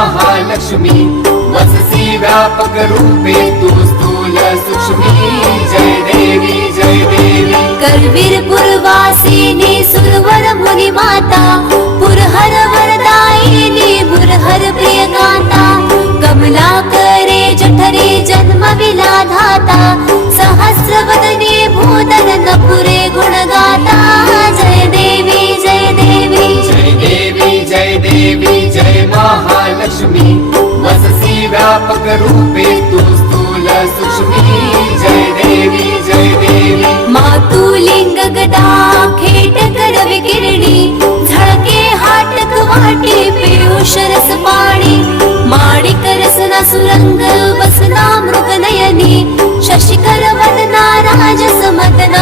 महालक्ष्मी वससी व्यापक रूपे तू स्थूल सूक्ष्मी जय देवी जय देवी करवीर पुरवासिनी सुरवर मुनि माता पुरहर वरदायिनी मुरहर प्रिय गाता कमला करे जठरे जन्म विलाधाता सहस्रवदने भूतन नपुरे गुण गाता जय देवी जय देवी जय देवी जय देवी जय महालक्ष्मी वससी व्यापक रूपे तू स्थूल सूक्ष्मी जय देवी जय देवी मातुलिंग गदा खेट कर विकिरणी झळके हाटक वाटी पियुष रस पाणी माणिक रसना सुरंग वसना मृग नयनी शशिकर वदना राजस मदना